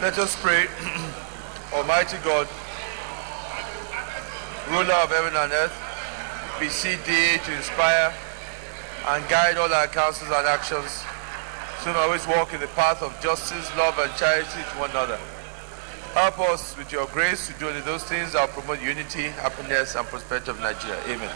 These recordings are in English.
Let us pray. Almighty God, ruler of heaven and earth, beseech thee to inspire and guide all our counsels and actions, so we always walk in the path of justice, love, and charity to one another. Help us with your grace to do only those things that will promote unity, happiness, and prosperity of Nigeria. Amen.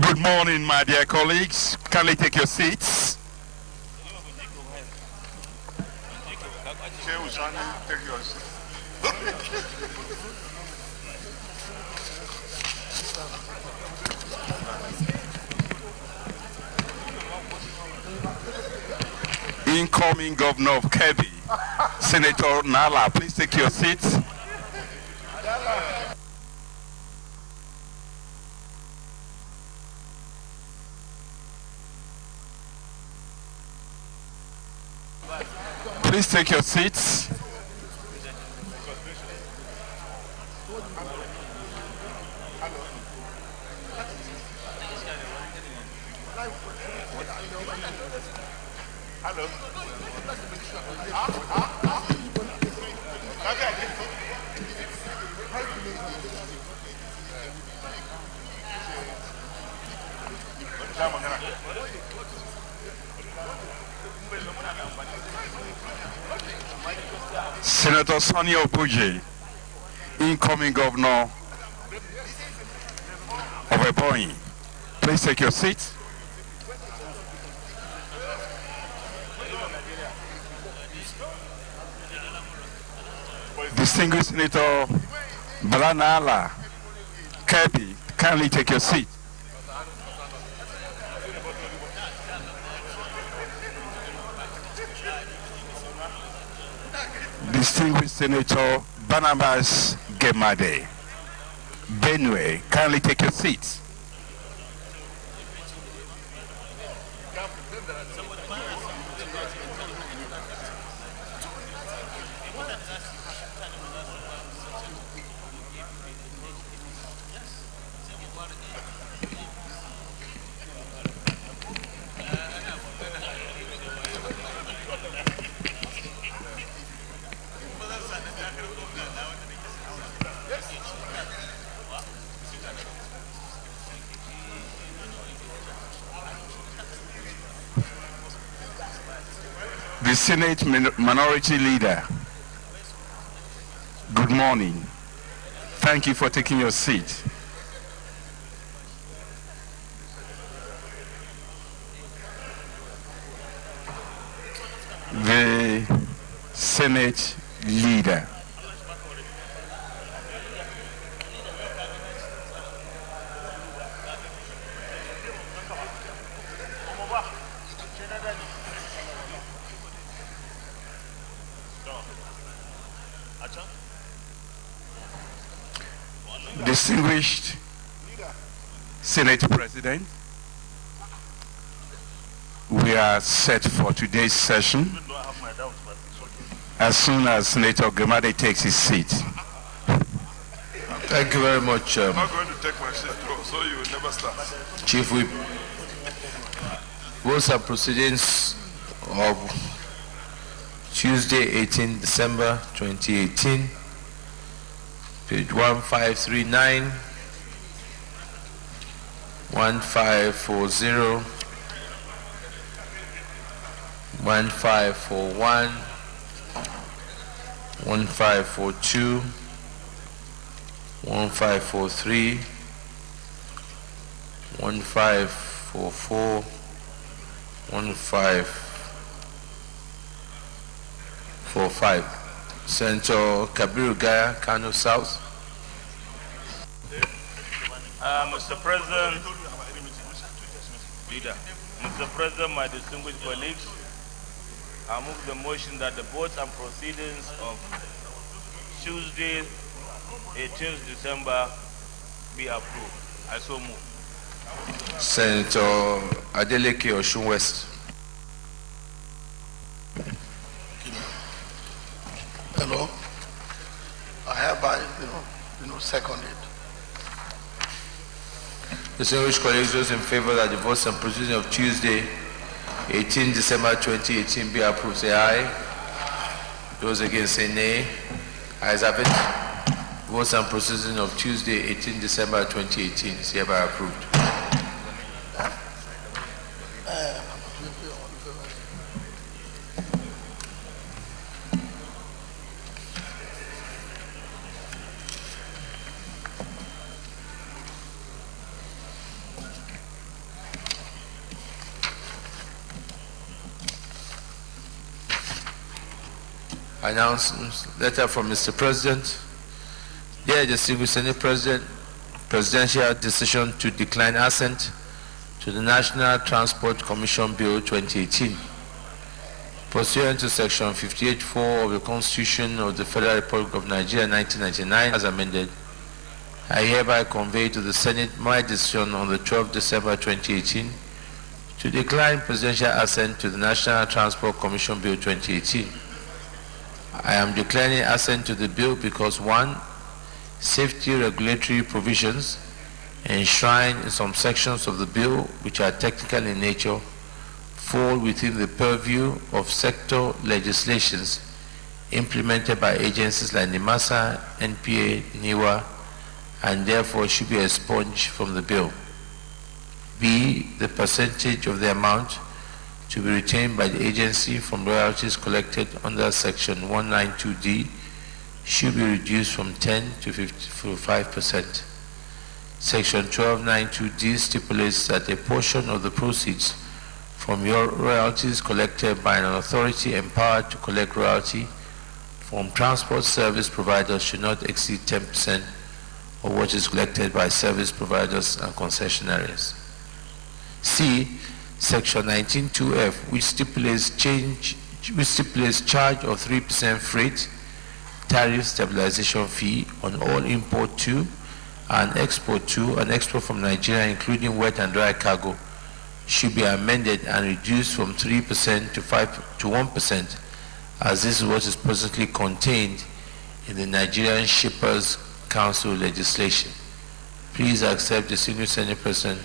Good morning, my dear colleagues. Kindly take your seats. Incoming Governor of Kebbi, Senator Nala, please take your seats. Please take your seats. Senator Sonny Obuje, incoming Governor of Ebonyi, please take your seat. Distinguished Senator Balanala Kebbi, kindly take your seat. Distinguished Senator Barnabas Gemade, Benue, kindly take your seats. The Senate Minority Leader, good morning. Thank you for taking your seat. The Senate Leader. Distinguished Senate President, we are set for today's session as soon as Senator Gemade takes his seat. Thank you very much. I'm not going to take my seat, so you will never start. Chief Whip. Rules and proceedings of Tuesday, 18 December 2018. page 1539, 1540, 1541, 1542, 1543, 1544, 1545. Senator Kabiru Gaya, Kano South. Mr. President, Leader, Mr. President, my distinguished colleagues, I move the motion that the votes and proceedings of Tuesday, 18th December be approved. I so move. Senator Adeleke Oshun West. Hello. I hereby, second it. Distinguished colleagues, those in favor that the votes and proceedings of Tuesday, 18 December 2018 be approved, say aye. Those against say nay. Ayes have it. Votes and proceedings of Tuesday, 18 December 2018 is hereby approved. Announcements. Letter from Mr. President. Dear distinguished Senate President, presidential decision to decline assent to the National Transport Commission Bill 2018. Pursuant to Section 58(4) of the Constitution of the Federal Republic of Nigeria 1999 as amended, I hereby convey to the Senate my decision on the 12th December 2018 to decline presidential assent to the National Transport Commission Bill 2018. I am declining assent to the bill because 1. Safety regulatory provisions enshrined in some sections of the bill which are technical in nature fall within the purview of sector legislations implemented by agencies like NIMASA, NPA, NIWA, and therefore should be expunged from the bill. B. The percentage of the amount to be retained by the agency from royalties collected under Section 192D should be reduced from 10 to 5%. Section 1292D stipulates that a portion of the proceeds from your royalties collected by an authority empowered to collect royalty from transport service providers should not exceed 10% of what is collected by service providers and concessionaires. C. Section 19(2)(f), which stipulates charge of 3% freight tariff stabilization fee on all import to and export to and export from Nigeria, including wet and dry cargo, should be amended and reduced from 3% to 1%, as this is what is presently contained in the Nigerian Shippers Council legislation. Please accept, distinguished Senate President,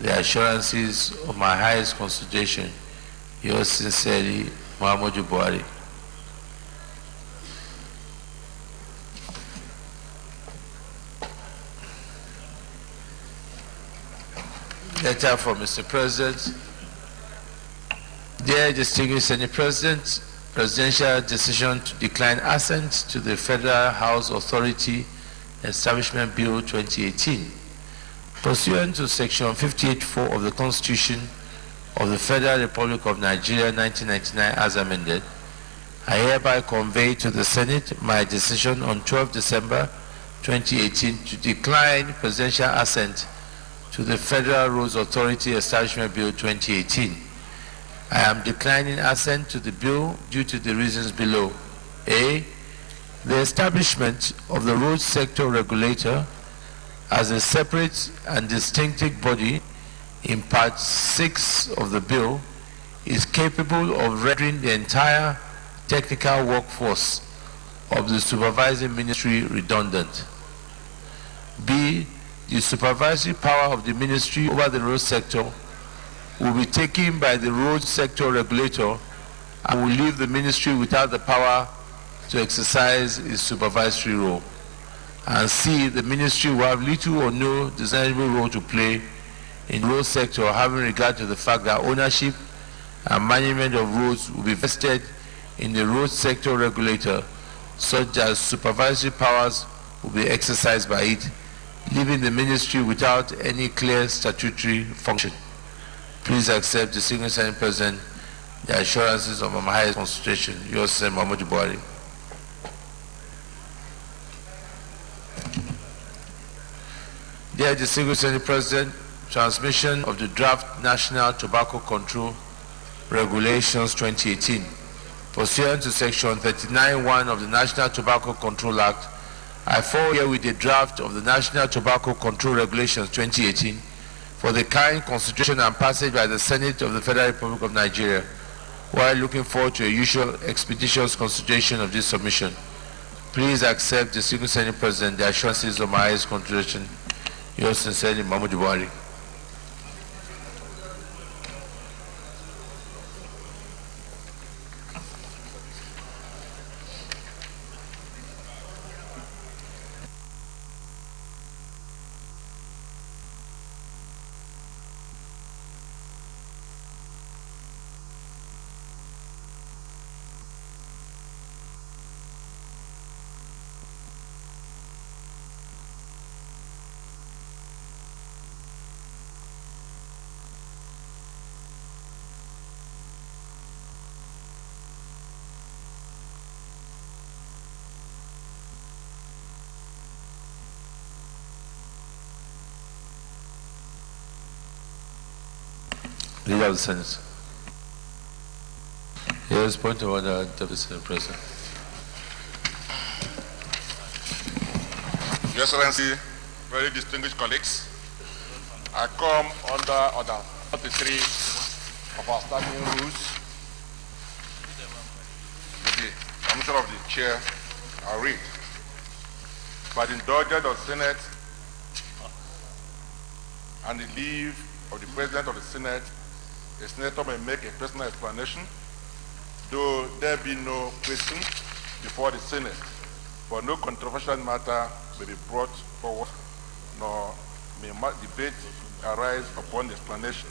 the assurances of my highest consideration. Yours sincerely, Muhammadu Buhari. Letter from Mr. President. Dear distinguished Senate President, presidential decision to decline assent to the Federal House Authority Establishment Bill 2018. Pursuant to Section 58(4) of the Constitution of the Federal Republic of Nigeria 1999 as amended, I hereby convey to the Senate my decision on 12 December 2018 to decline presidential assent to the Federal Roads Authority Establishment Bill 2018. I am declining assent to the bill due to the reasons below. A. The establishment of the road sector regulator as a separate and distinctive body in Part 6 of the bill is capable of rendering the entire technical workforce of the supervising ministry redundant. B. The supervisory power of the ministry over the road sector will be taken by the road sector regulator and will leave the ministry without the power to exercise its supervisory role. And C, the ministry will have little or no discernible role to play in the road sector, having regard to the fact that ownership and management of roads will be vested in the road sector regulator, such as supervisory powers will be exercised by it, leaving the ministry without any clear statutory function. Please accept, distinguished Senate President, the assurances of my highest constitution. Yours, Senator Muhammadu Buhari. Dear distinguished Senate President, transmission of the draft National Tobacco Control Regulations 2018. Pursuant to Section 39(1) of the National Tobacco Control Act, I forward here with a draft of the National Tobacco Control Regulations 2018 for the kind consideration and passage by the Senate of the Federal Republic of Nigeria, while looking forward to a usual expeditious consideration of this submission. Please accept, distinguished Senate President, the assurances of my highest consideration. Yours sincerely, Muhammadu Buhari. Leader of the Senate. Yes, point of order, Deputy Senate President. Your Excellency, very distinguished colleagues, I come under Order 43 of our standing rules. With the permission of the Chair, I read. By the indulgence of the Senate and the leave of the President of the Senate, the Senator may make a personal explanation, though there be no question before the Senate, for no controversial matter may be brought forward, nor may debate arise upon the explanation.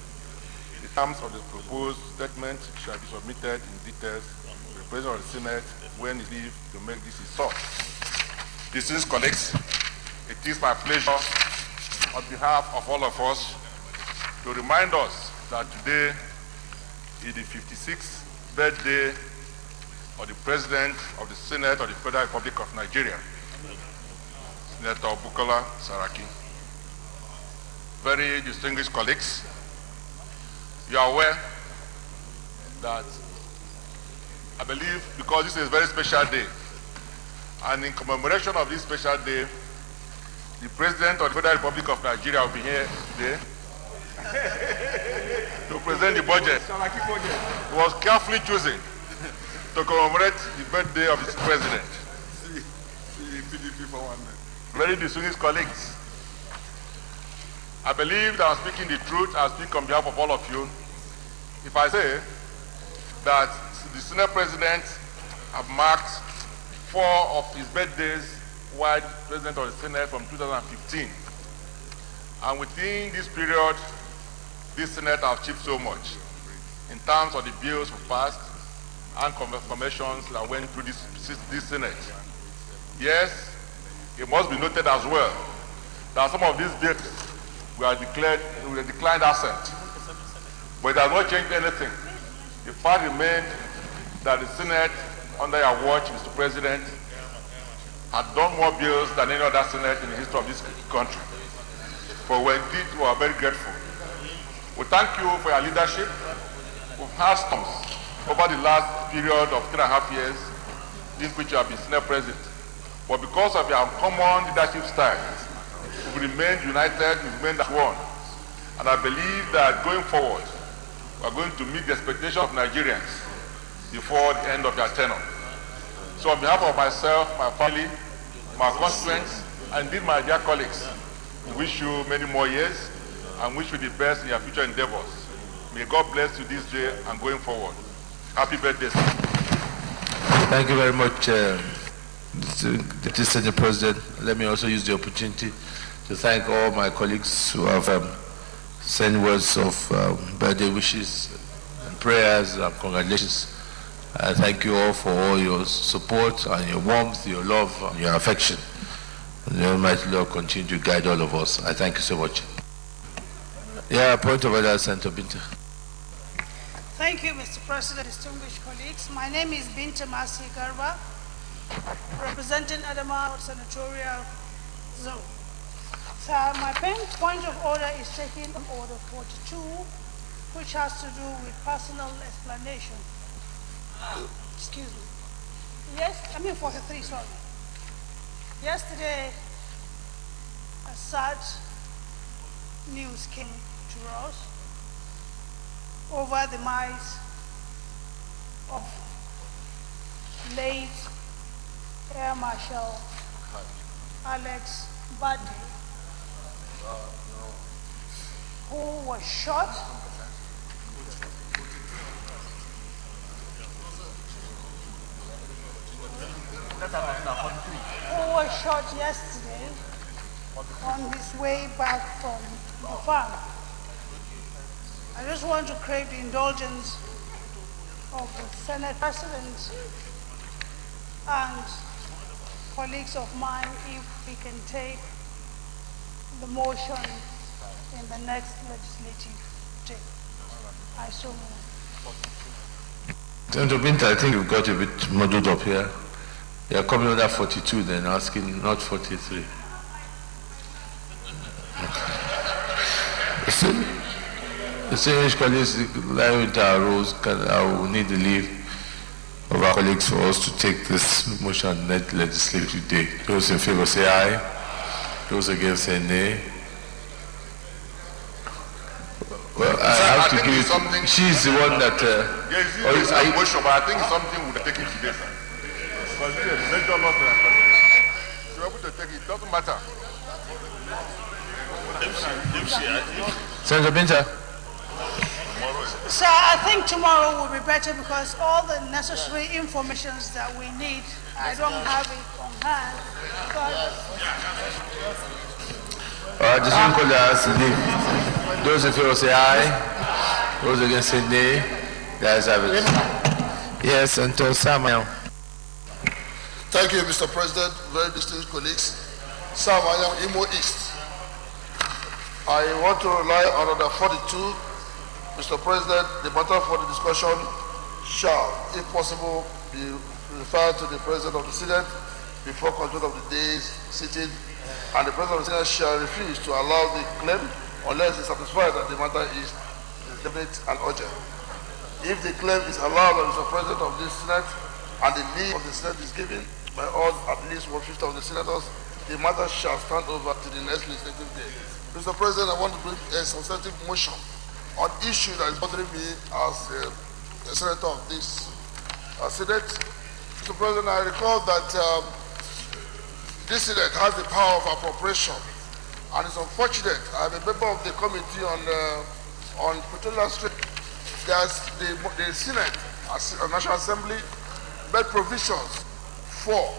The terms of the proposed statement shall be submitted in details to the President of the Senate when he leaves to make this his sought. Distinguished colleagues, it is my pleasure on behalf of all of us to remind us that today is the 56th birthday of the President of the Senate of the Federal Republic of Nigeria, Senator Bukola Saraki. Very distinguished colleagues, you are aware that I believe because this is a very special day, and in commemoration of this special day, the President of the Federal Republic of Nigeria will be here today to present the budget. He was carefully chosen to commemorate the birthday of his president. Very distinguished colleagues, I believe that I'm speaking the truth. I speak on behalf of all of you if I say that the Senate President have marked 4 of his birthdays while President of the Senate from 2015. And within this period, this Senate has achieved so much in terms of the bills we passed and confirmations that went through this Senate. Yes, it must be noted as well that some of these bills were declined assent, but it has not changed anything. The fact remained that the Senate, under your watch, Mr. President, had done more bills than any other Senate in the history of this country. For we are very grateful. We thank you for your leadership. We've had storms over the last period of 3.5 years in which you have been Senate President. But because of your common leadership style, we've remained united, we've remained as one. And I believe that going forward, we're going to meet the expectations of Nigerians before the end of your tenure. So on behalf of myself, my family, my constituents, and indeed my dear colleagues, we wish you many more years and wish you the best in your future endeavors. May God bless you this day and going forward. Happy birthday, sir. Thank you very much, Deputy Senate President, let me also use the opportunity to thank all my colleagues who have sent words of birthday wishes and prayers and congratulations. I thank you all for all your support and your warmth, your love, and your affection. And the Almighty Lord continue to guide all of us. I thank you so much. Yeah, point of order, Senator Binta. Thank you, Mr. President, distinguished colleagues. My name is Binta Masi Garba, representing Adamawa Senatorial Zone. So my point of order is taken on order 42, which has to do with personal explanation. Excuse me. Yes, 43, sorry. Yesterday, a sad news came to us over the demise of late Air Marshal Alex Bade, who was shot yesterday on his way back from the farm. I just want to crave the indulgence of the Senate President and colleagues of mine if we can take the motion in the next legislative day. I so move. Senator Binta, I think you've got a bit muddled up here. You're coming under 42 then, asking not 43. The distinguished colleagues, line with our rules, I will need the leave of our colleagues for us to take this motion next legislative day. Those in favor say aye. Those against say nay. Well, I have to give it. She's the one that. Yes, it's a motion, but I think it's something we'll take it today, sir. Because the major loss of so we're able to take it. It doesn't matter. Senator Binta. So I think tomorrow will be better because all the necessary information that we need, I don't have it on hand. But Those in favor say aye. Those against say nay. Guys have it. Yes, until Samuel. Thank you, Mr. President, very distinguished colleagues. Sam, I am Imo East. I want to rely on order 42. Mr. President, the matter for the discussion shall, if possible, be referred to the President of the Senate before conclusion of the day's sitting, and the President of the Senate shall refuse to allow the claim unless he is satisfied that the matter is definite and urgent. If the claim is allowed by Mr. President of the Senate and the leave of the Senate is given by all at least 1/5 of the senators, the matter shall stand over to the next legislative day. Mr. President, I want to bring a substantive motion on issue that is bothering me as a senator of this Senate. Mr. President, I recall that this Senate has the power of appropriation, and it's unfortunate. I'm a member of the committee on petroleum street. There's the Senate, as a National Assembly, made provisions for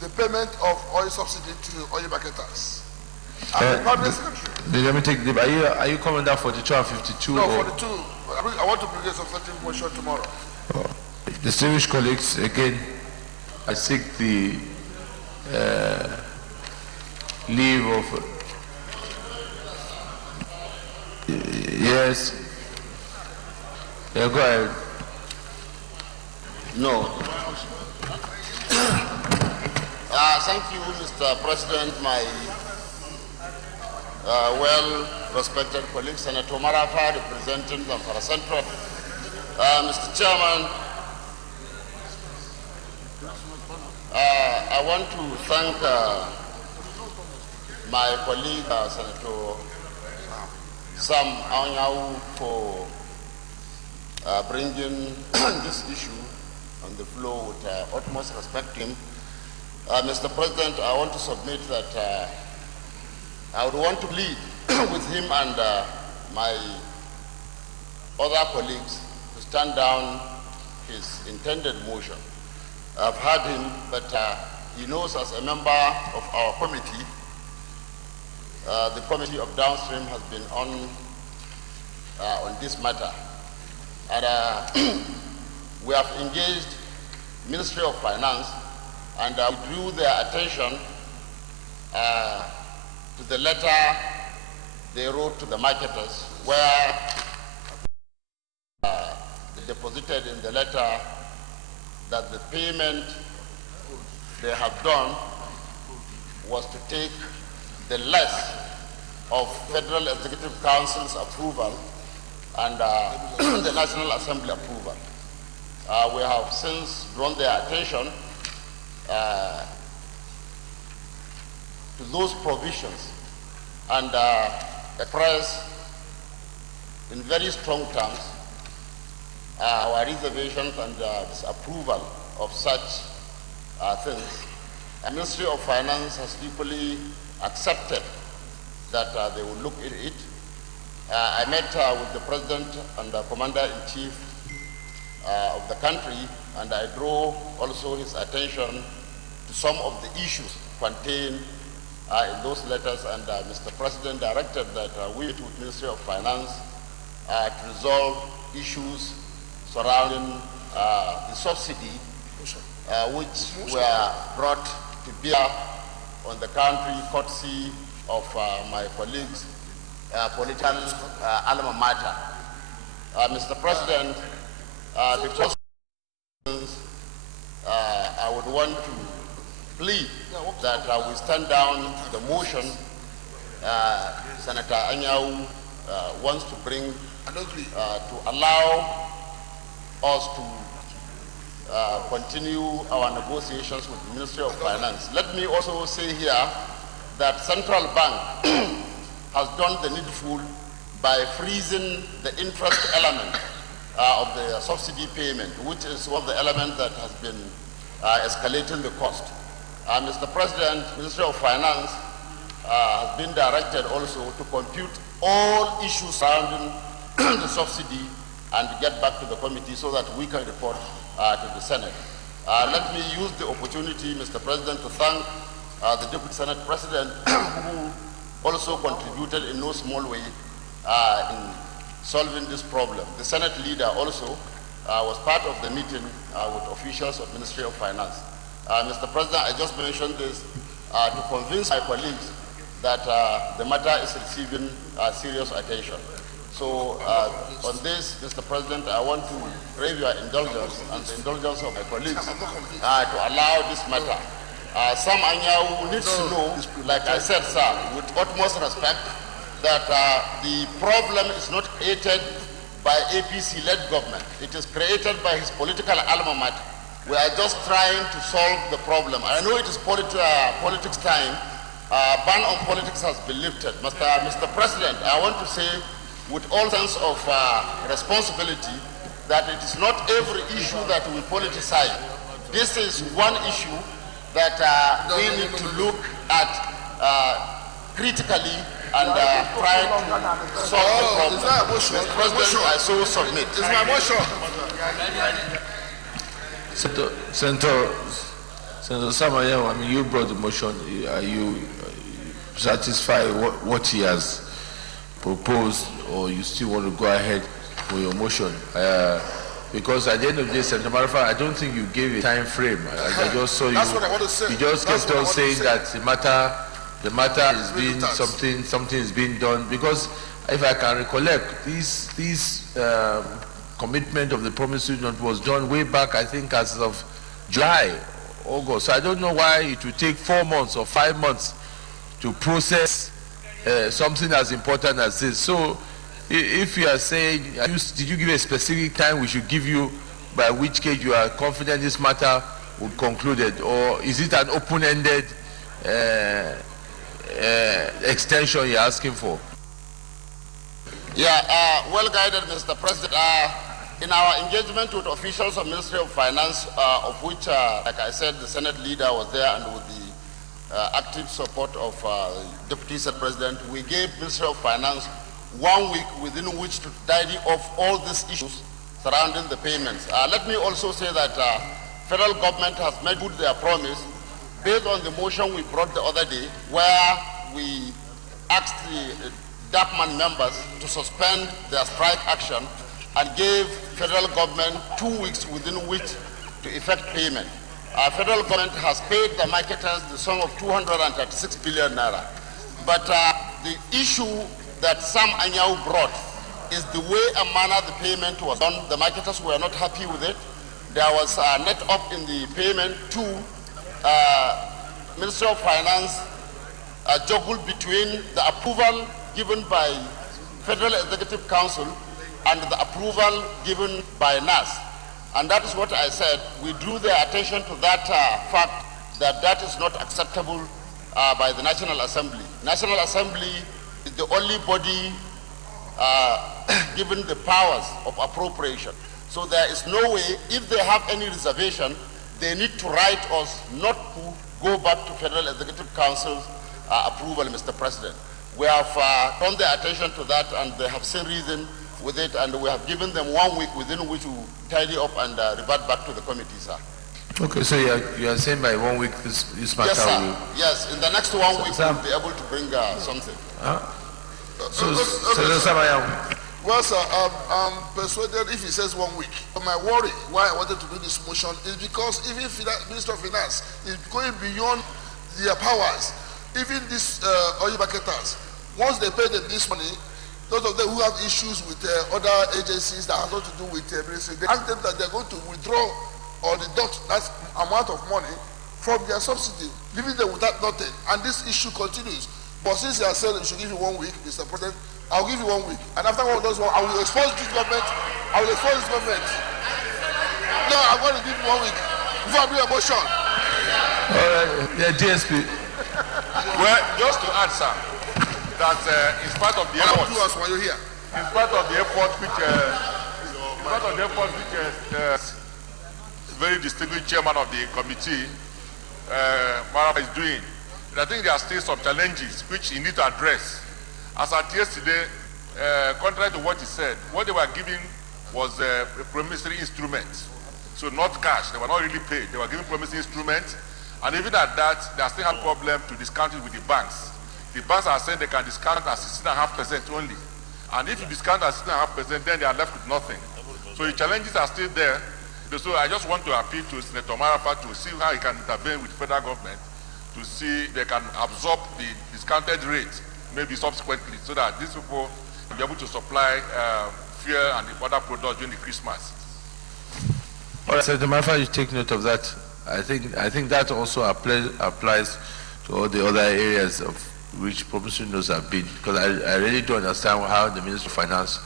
the payment of oil subsidy to oil marketers. Let me take the. Are you coming down 42 and 52? No, 42. I want to bring a substantive motion tomorrow. Distinguished colleagues, again, I seek the leave of. Yes. Yeah, go ahead. No. Thank you, Mr. President. My well-respected colleague, Senator Marafa, representing Zamfara Central. Mr. Chairman, I want to thank my colleague, Senator Sam Anyau, for bringing this issue on the floor with utmost respect to him. Mr. President, I want to submit that I would want to plead with him and my other colleagues to stand down his intended motion. I've heard him, but he knows as a member of our committee, the Committee of Downstream has been on this matter. And we have engaged Ministry of Finance and we drew their attention to the letter they wrote to the marketers, where they deposited in the letter that the payment they have done was to take the less of Federal Executive Council's approval and the National Assembly approval. We have since drawn their attention to those provisions and express in very strong terms our reservations and disapproval of such things. The Ministry of Finance has equally accepted that they will look at it. I met with the President and the Commander-in-Chief of the country, and I draw also his attention to some of the issues contained in those letters, and Mr. President directed that we meet with Ministry of Finance to resolve issues surrounding the subsidy which were brought to bear on the country courtesy of my colleagues' political alma mater. Mr. President, because I would want to plead that we stand down the motion Senator Anyau wants to bring to allow us to continue our negotiations with the Ministry of Finance. Let me also say here that Central Bank has done the needful by freezing the interest element of the subsidy payment, which is one of the elements that has been escalating the cost. Mr. President, Ministry of Finance has been directed also to compute all issues surrounding the subsidy and get back to the committee so that we can report to the Senate. Let me use the opportunity, Mr. President, to thank the Deputy Senate President who also contributed in no small way in solving this problem. The Senate leader also was part of the meeting with officials of Ministry of Finance. Mr. President, I just mentioned this to convince my colleagues that the matter is receiving serious attention. So on this, Mr. President, I want to crave your indulgence and the indulgence of my colleagues to allow this matter. Sam Anyau needs to know, like I said, sir, with utmost respect, that the problem is not created by APC-led government. It is created by his political alma mater. We are just trying to solve the problem. I know it is politics time. Ban on politics has been lifted. Mr. President, I want to say with all sense of responsibility that it is not every issue that we politicize. This is one issue that we need to look at critically and try to solve the problem. Mr. President, I so submit. It's my motion. Senator Samayam, I mean, you brought the motion. Are you satisfied what he has proposed, or you still want to go ahead with your motion? Because at the end of the day, Senator Marifa, I don't think you gave a time frame. I just saw you. That's what I want to say. You just kept on saying that the matter is being something is being done. Because if I can recollect, this commitment of the promissory note was done way back, I think, as of July, August. So I don't know why it would take 4 months or 5 months to process something as important as this. So if you are saying, did you give a specific time we should give you by which case you are confident this matter would concluded, or is it an open-ended extension you're asking for? Yeah, well guided, Mr. President. In our engagement with officials of Ministry of Finance, of which, like I said, the Senate leader was there, and with the active support of Deputy Senate President, we gave Ministry of Finance 1 week within which to tidy off all these issues surrounding the payments. Let me also say that federal government has made good their promise based on the motion we brought the other day, where we asked the DAPMAN members to suspend their strike action and gave federal government 2 weeks within which to effect payment. Our federal government has paid the marketers the sum of 236 billion naira. But the issue that Sam Anyau brought is the way and manner the payment was done. The marketers were not happy with it. There was a net up in the payment to Ministry of Finance juggled between the approval given by Federal Executive Council and the approval given by NAS. And that is what I said. We drew their attention to that fact that that is not acceptable by the National Assembly. National Assembly is the only body given the powers of appropriation. So there is no way, if they have any reservation, they need to write us not to go back to Federal Executive Council's approval, Mr. President. We have turned their attention to that, and they have seen reason with it, and we have given them 1 week within which to tidy up and revert back to the committee, sir. Okay, so you are saying by 1 week this matter yes, sir. will... Yes, in the next 1 week we'll be able to bring something. Well, sir, I'm persuaded if he says 1 week. My worry why I wanted to do this motion is because even Minister of Finance is going beyond their powers. Even these oil marketers, once they pay them this money, those of them who have issues with other agencies that have nothing to do with ministry, they ask them that they're going to withdraw or deduct that amount of money from their subsidy, leaving them without nothing. And this issue continues. But since you are saying we should give you 1 week, Mr. President, I'll give you 1 week. And after one of those, I will expose this government. I will expose this government. No, I'm going to give you 1 week before I bring a motion. All right, yeah, DSP. Well, just to add, sir, that in spite of the effort, in spite of the effort which very distinguished chairman of the committee, Mara, is doing, and I think there are still some challenges which he needs to address. As at yesterday, contrary to what he said, what they were giving was a promissory instrument, so not cash. They were not really paid. They were giving promissory instruments, and even at that, they are still have a problem to discount it with the banks. The banks are saying they can discount at 16.5% only. And if you discount at 16.5%, then they are left with nothing. So the challenges are still there. So I just want to appeal to Senator Marafa to see how he can intervene with the federal government to see they can absorb the discounted rate, maybe subsequently, so that these people will be able to supply fuel and the other products during the Christmas. All right, Senator Marafa, you take note of that. I think that also applies to all the other areas of which promissory notes have been, because I really don't understand how the Ministry of Finance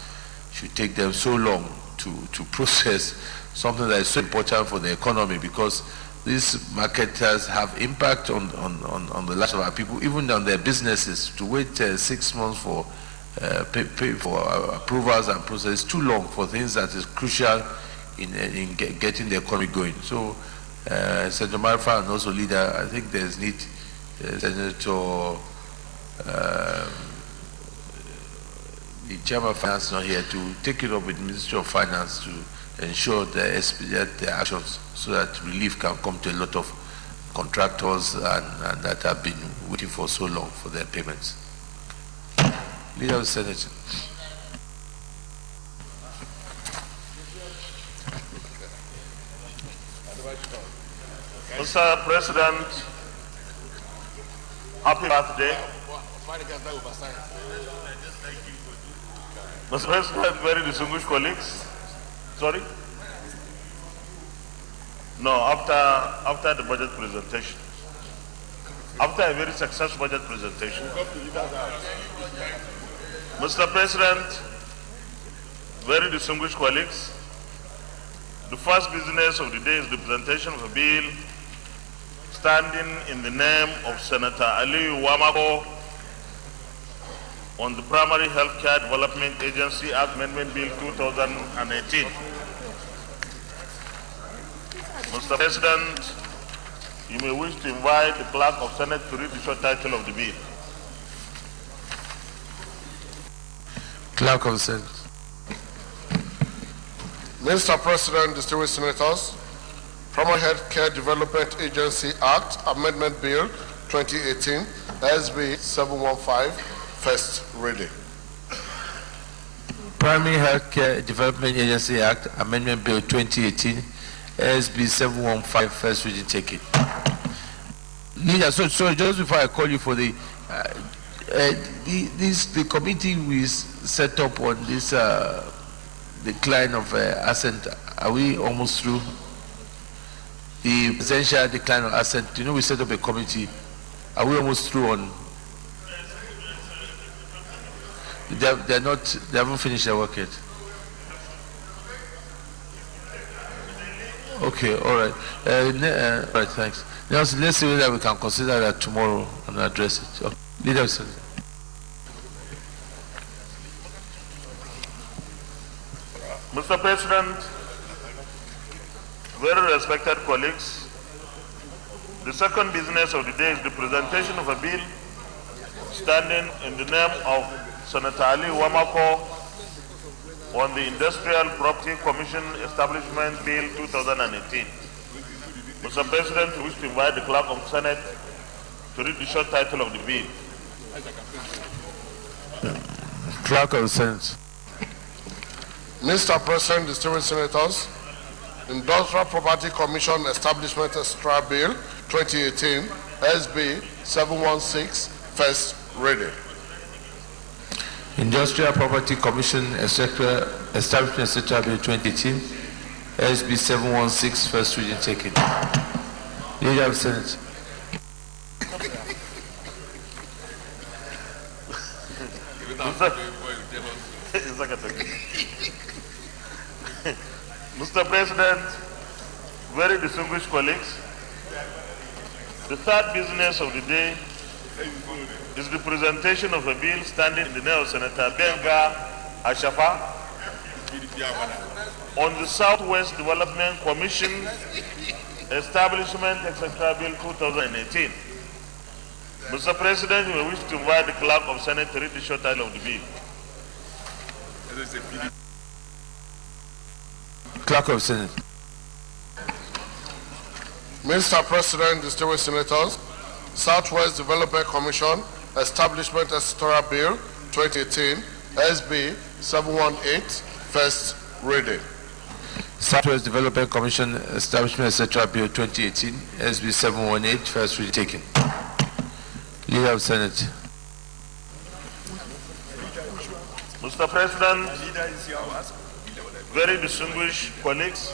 should take them so long to process something that is so important for the economy, because these marketers have impact on the lives of our people, even on their businesses. To wait 6 months for pay for approvals and process is too long for things that is crucial in getting the economy going. So Senator Marafa and also leader, I think there's need Senator the Chairman of Finance not here to take it up with the Ministry of Finance to ensure they expedite their actions so that relief can come to a lot of contractors and that have been waiting for so long for their payments. Leader of the Senate. Mr. President, happy birthday. Mr. President, very distinguished colleagues. Sorry? No, after the budget presentation. After a very successful budget presentation. Mr. President, very distinguished colleagues, the first business of the day is the presentation of a bill standing in the name of Senator Aliyu Wamako on the Primary Healthcare Development Agency Act Amendment Bill 2018. Mr. President, you may wish to invite the Clerk of Senate to read the short title of the bill. Clerk of the Senate. Mr. President, distinguished senators, Primary Healthcare Development Agency Act Amendment Bill 2018, SB 715, first reading. Primary Healthcare Development Agency Act Amendment Bill 2018, SB 715, first reading taken. Leader, so just before I call you for the committee we set up on this decline of assent, are we almost through? The essential decline of assent, you know, we set up a committee. Are we almost through on? They haven't finished their work yet. Okay, all right. All right, thanks. Now, let's see whether we can consider that tomorrow and address it. Okay. Leaders. Mr. President, very respected colleagues, the second business of the day is the presentation of a bill standing in the name of Senator Ali Wamako on the Industrial Property Commission Establishment Bill 2018. Mr. President, we wish to invite the Clerk of the Senate to read the short title of the bill. Clerk of the Senate. Mr. President, distinguished senators, Industrial Property Commission Establishment Extra Bill 2018, SB 716, first reading. Industrial Property Commission Establishment Extra Bill 2018, SB 716, first reading taken. Leader of the Senate. Mr. President, very distinguished colleagues, the third business of the day is the presentation of a bill standing in the name of Senator Benga Ashafa on the Southwest Development Commission Establishment Etc. Bill 2018. Mr. President, we wish to invite the Clerk of the Senate to read the short title of the bill. Clerk of the Senate. Mr. President, distinguished senators, Southwest Development Commission Establishment Etc. Bill 2018, SB 718, first reading. Southwest Development Commission Establishment Etc. Bill 2018, SB 718, first reading taken. Leader of the Senate. Mr. President, very distinguished colleagues,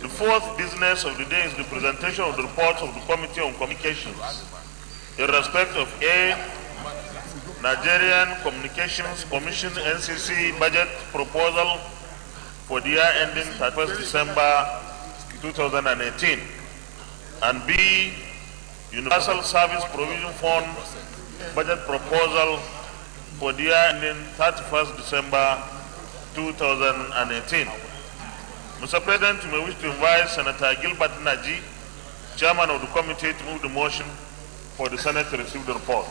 the fourth business of the day is the presentation of the reports of the Committee on Communications in respect of A, Nigerian Communications Commission NCC budget proposal for the year ending 31st December 2018, and B, Universal Service Provision Fund budget proposal for the year ending 31st December 2018. Mr. President, you may wish to invite Senator Gilbert Naji, Chairman of the committee, to move the motion for the Senate to receive the report.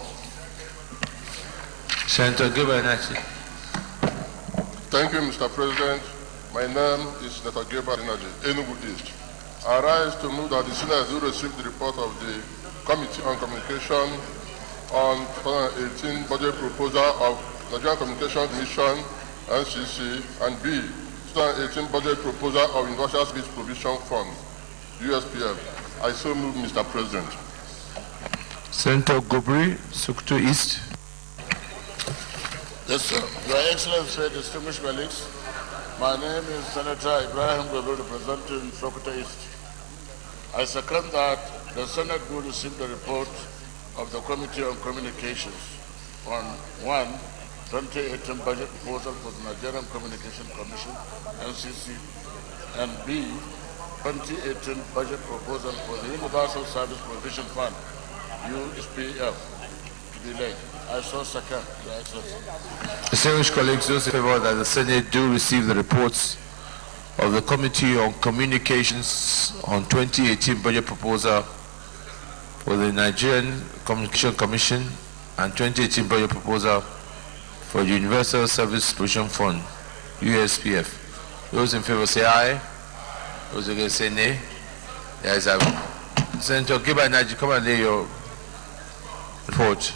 Senator Gilbert Naji. Thank you, Mr. President. My name is Senator Gilbert Naji, Enugu East. I rise to move that the Senate will receive the report of the Committee on Communication on 2018 budget proposal of Nigerian Communications Commission, NCC, and B, 2018 budget proposal of Universal Service Provision Fund, USPF. I so move, Mr. President. Senator Gobri, Sokoto East. Yes, sir. Your Excellency, distinguished colleagues, my name is Senator Ibrahim Gobri, representing Sokoto East. I second that the Senate will receive the report of the Committee on Communications on 1, 2018 budget proposal for the Nigerian Communication Commission, NCC, and B, 2018 budget proposal for the Universal Service Provision Fund, USPF, to be laid. I so second, Your Excellency. Distinguished colleagues, those in favor that the Senate do receive the reports of the Committee on Communications on 2018 budget proposal for the Nigerian Communication Commission and 2018 budget proposal for the Universal Service Provision Fund, USPF. Those in favor say aye. Those against say nay. Yes, Senator Giba Naji, come and lay your report.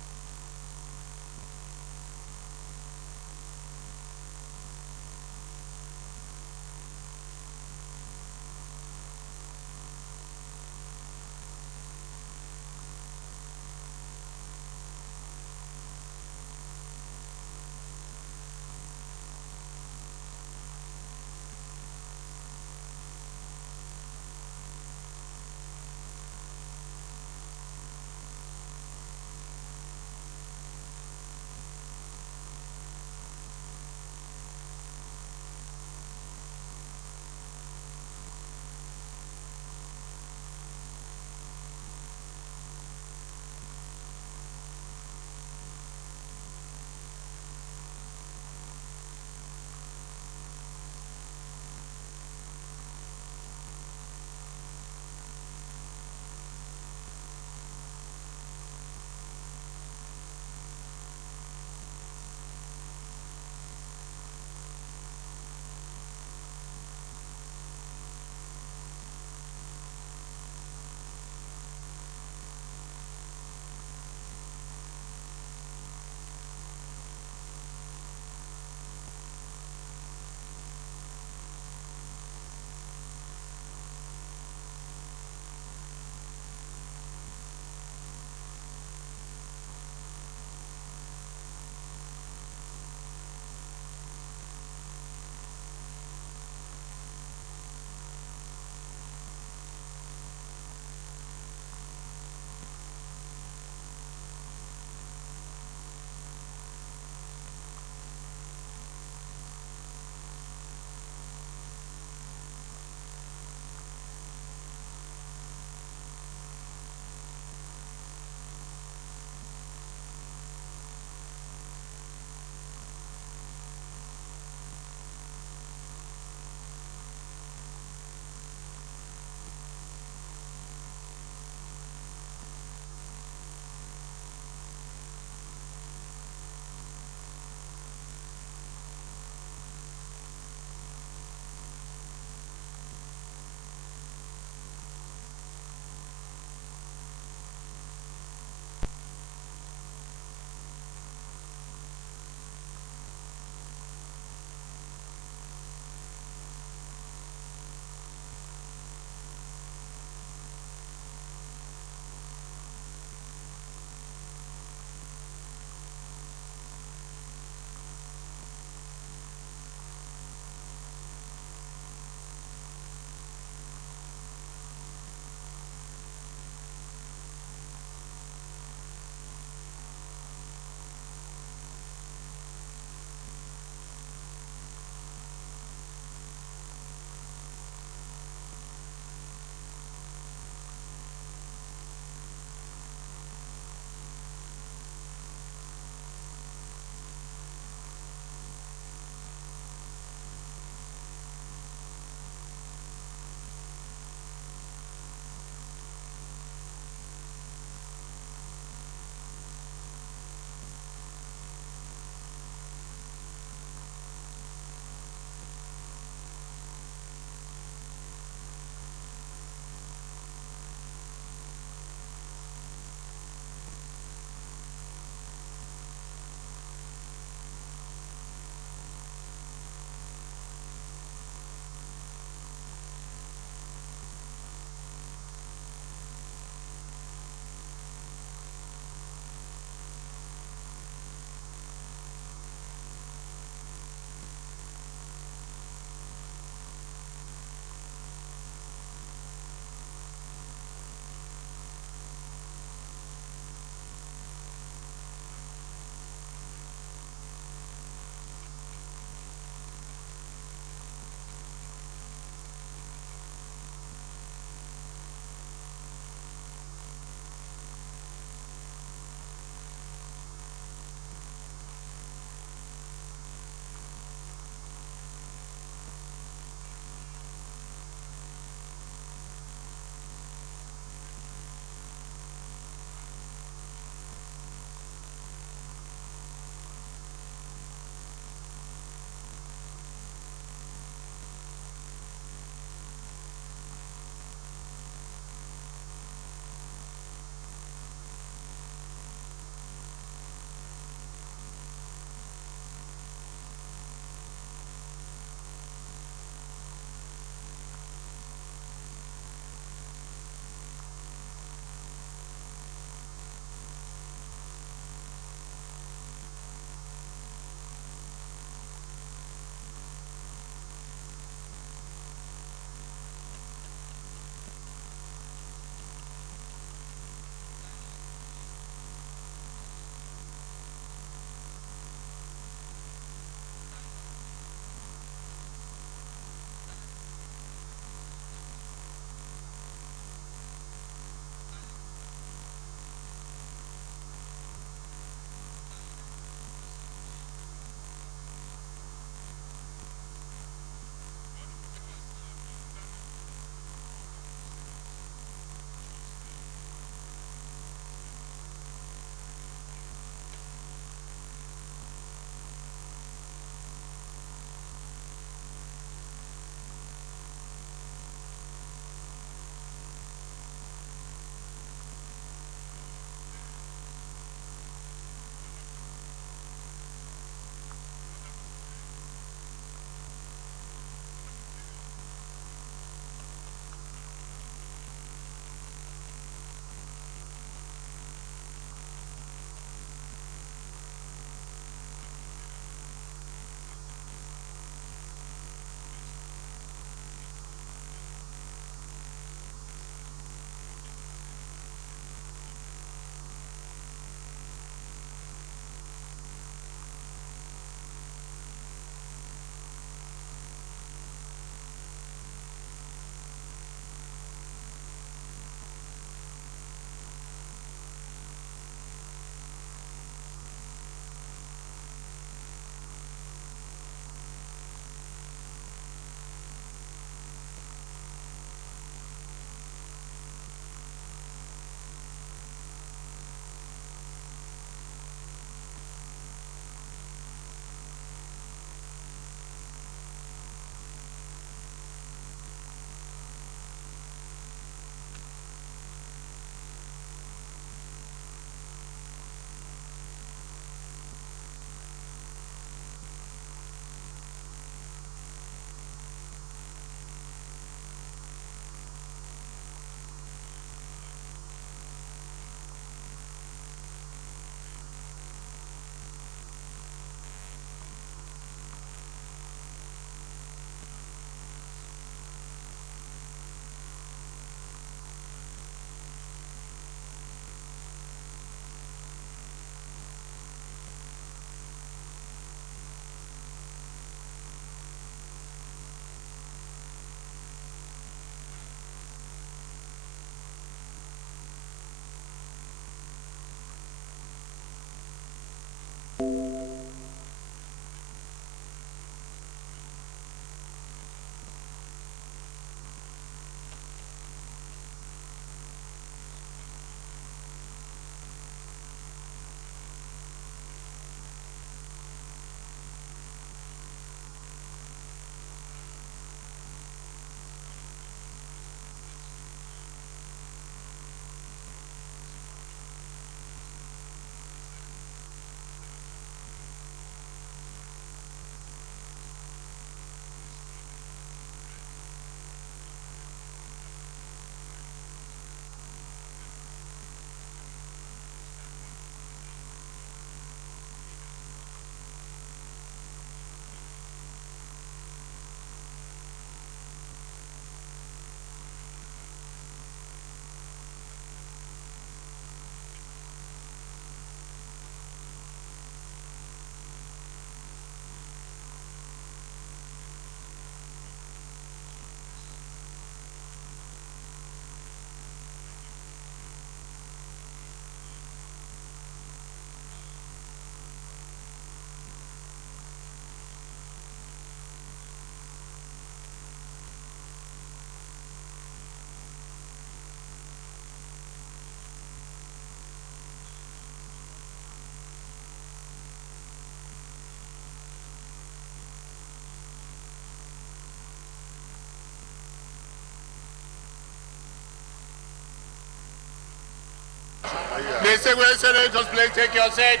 Distinguished senators, please take your seat.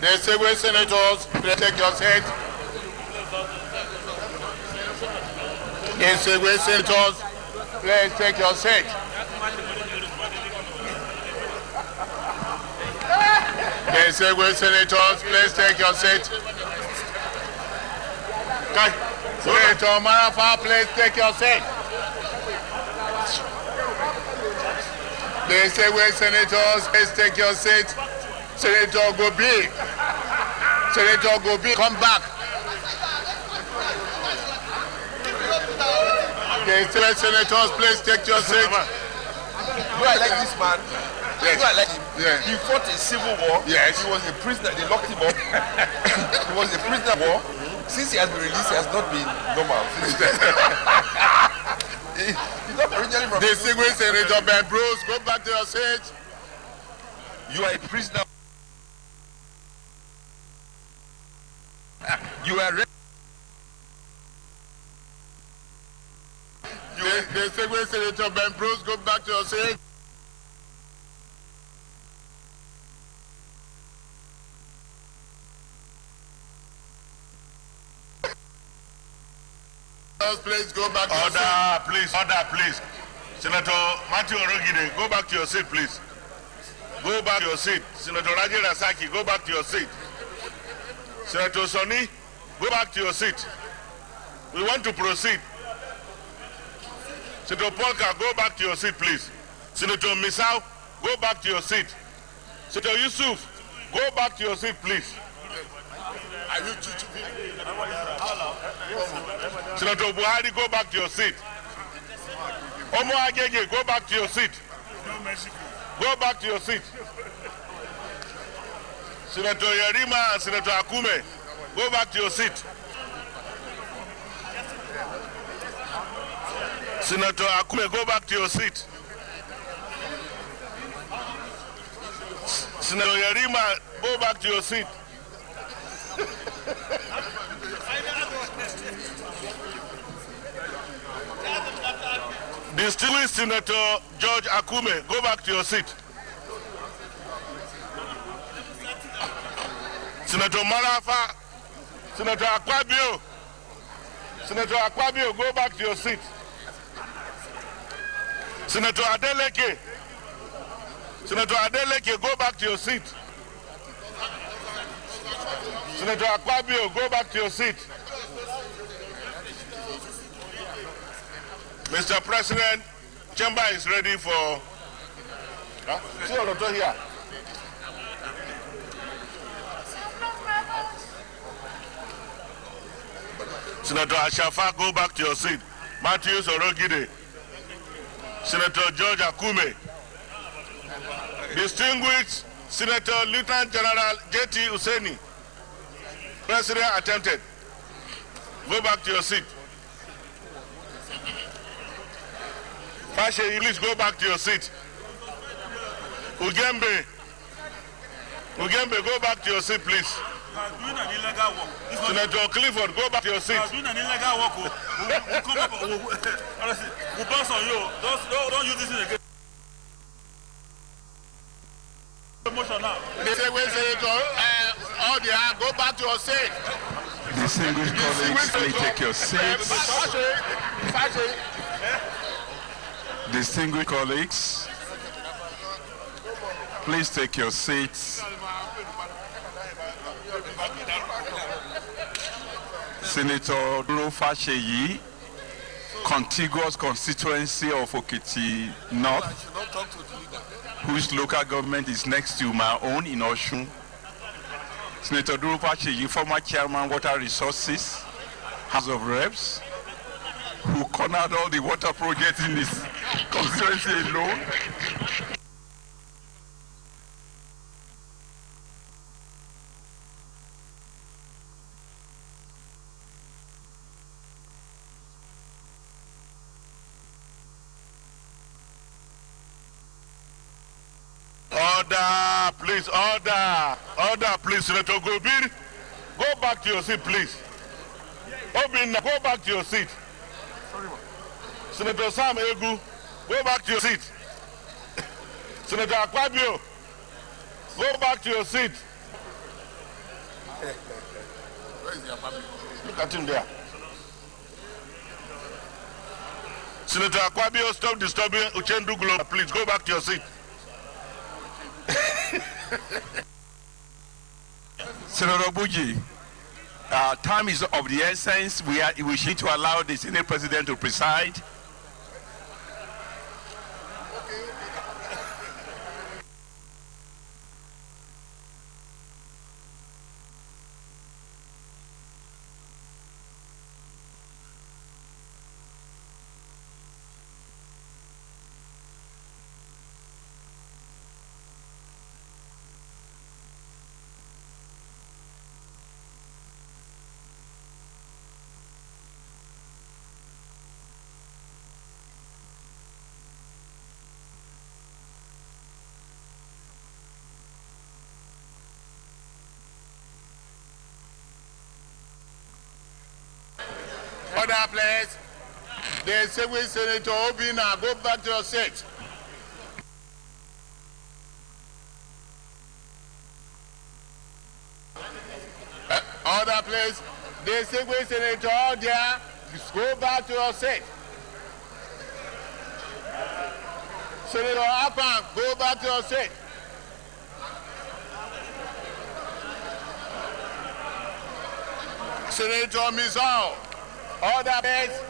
Distinguished senators, please take your seat. Distinguished senators, please take your seat. Distinguished senators, please take your seat. Senator Marafa, please take your seat. Distinguished senators, please take your seat. Senator Gobi. Senator Gobi, come back. Distinguished senators, please take your seat. Do I like this man? Yes. Do I like him? Yes. He fought a civil war. Yes. He was a prisoner. They locked him up. He was a prisoner of war. Since he has been released, he has not been normal. He's not originally from... Distinguished Senator Ben Bruce, go back to your seat. You are a prisoner. You are... Distinguished Senator Ben Bruce, go back to your seat. Please go back to your seat. Order, please. Senator Matthew Orogide, go back to your seat, please. Go back to your seat. Senator Raji Rasaki, go back to your seat. Senator Sonny, go back to your seat. We want to proceed. Senator Polka, go back to your seat, please. Senator Misau, go back to your seat. Senator Yusuf, go back to your seat, please. Are you Senator Buhari, go back to your seat. Omo Agege, go back to your seat. Go back to your seat. Senator Yerima and Senator Akume, go back to your seat. Senator Akume, go back to your seat. Senator Yerima, go back to your seat. Distinguished Senator George Akume, go back to your seat. Senator Marafa, Senator Akpabio, go back to your seat. Senator Adeleke, go back to your seat. Senator Akpabio, go back to your seat. Mr. President, chamber is ready for... See your doctor here. Senator Ashafa, go back to your seat. Matthew Orogide. Senator George Akume. Distinguished Senator Lieutenant General J.T. Useni. President attempted. Go back to your seat. Fashe, please go back to your seat. Ugembe, go back to your seat, please. Doing an illegal work. Senator Clifford, go back to your seat. Doing an illegal work. We'll bounce on you. Don't use this thing again. Motion now. Go back to your seat. Distinguished colleagues, please take your seats. Distinguished colleagues, please take your seats. Senator Fasheyi, contiguous constituency of Okiti North, whose local government is next to my own in Oshun. Senator Fasheyi, former chairman, Water Resources, House of Reps, who cornered all the water projects in his constituency alone. Order, please, order. Order, please, Senator Gobir. Go back to your seat, please. Obinna, go back to your seat. Senator Sam Egu, go back to your seat. Senator Akpabio, go back to your seat. Where is the Akpabio? Look at him there. Senator Akpabio, stop disturbing Uchendu Globe. Please go back to your seat. Senator Buji, time is of the essence. We need to allow the Senate President to preside. Order, please. The Assembly Senator Obina, go back to your seat. Order, please. The Assembly Senator Odia, go back to your seat. Senator Apan, go back to your seat. Senator Mizal, order, please.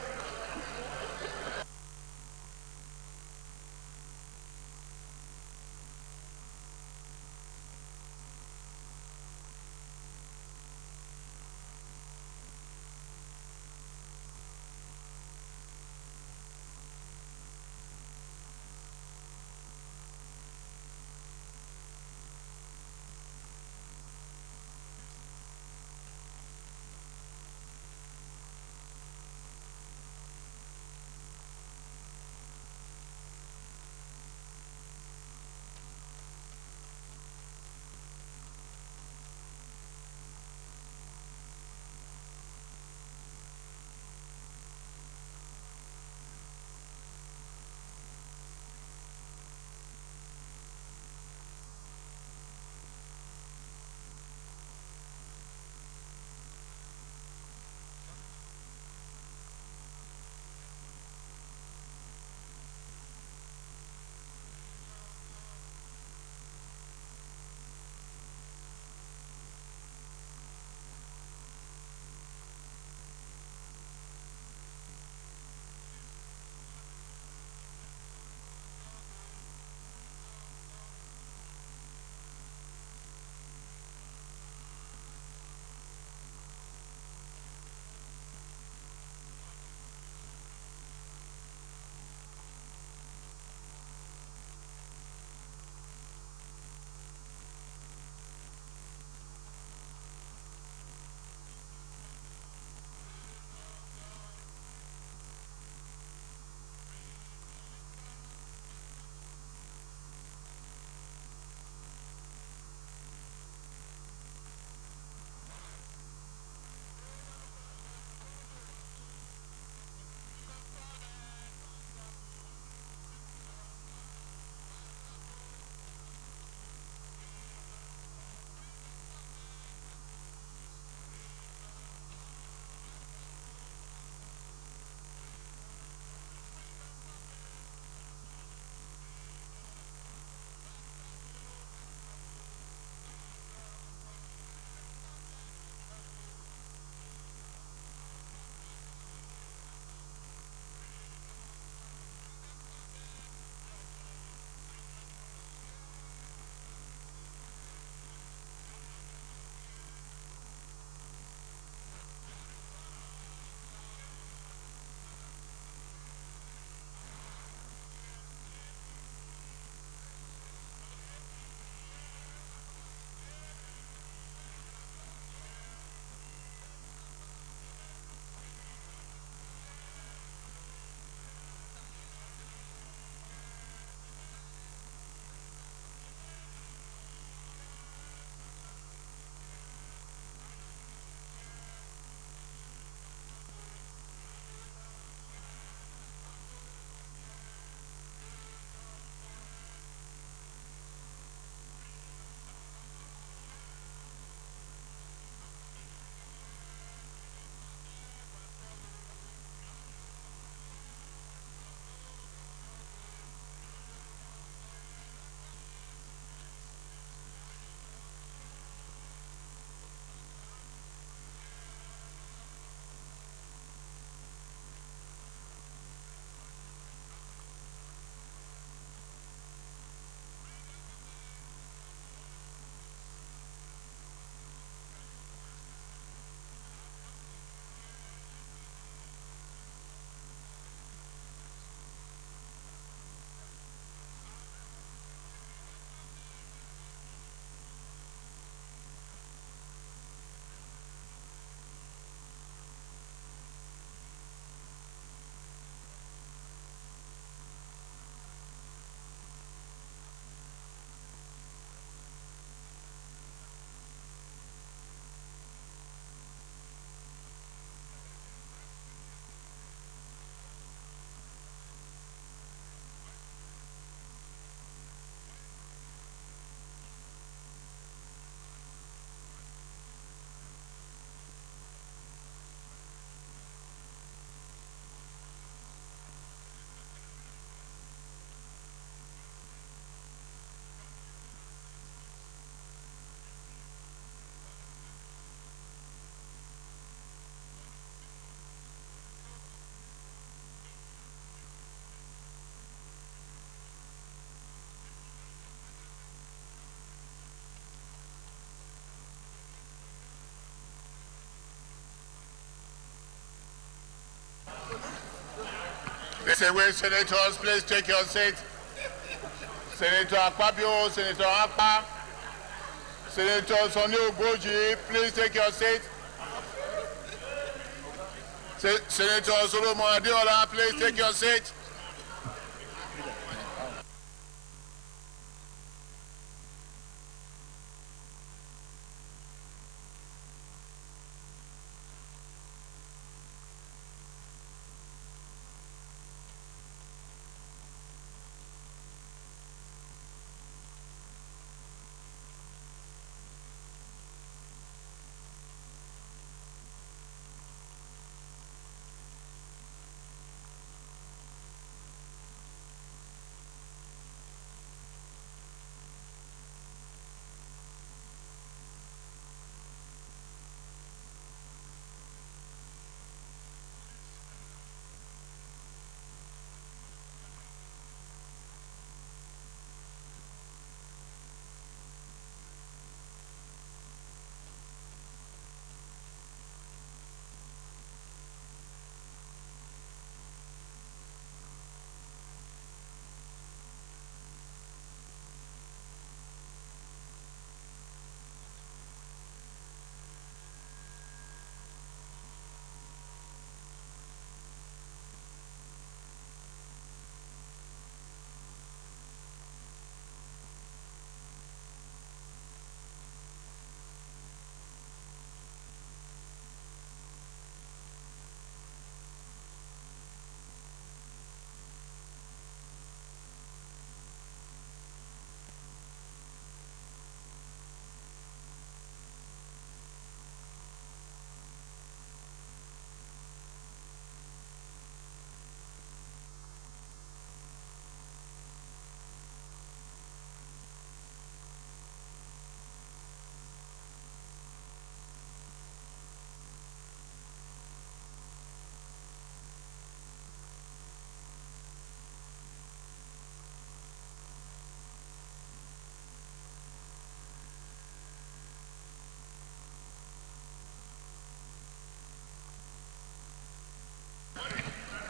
Distinguished senators, please take your seat. Senator Akpabio, Senator Akpa, Senator Sonny Ogoji, please take your seat. Senator Solomon Adeola, please take your seat.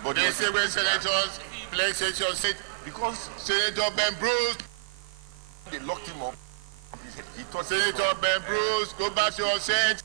But distinguished senators, please take your seat. Because Senator Ben Bruce, they locked him up. He thought Senator Ben Bruce, go back to your seat.